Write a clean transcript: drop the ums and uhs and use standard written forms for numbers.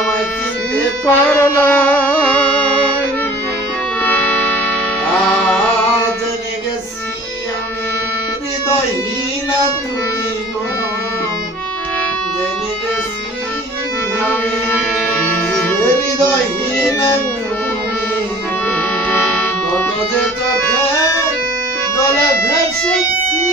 আমায় চিনতে পারলা জেনে গেছি আমি হৃদয়হীনা তুমি গো জেনে গেছি আমি হৃদয়হীনা তুমি কত যে চোখে জলে ভেসেছি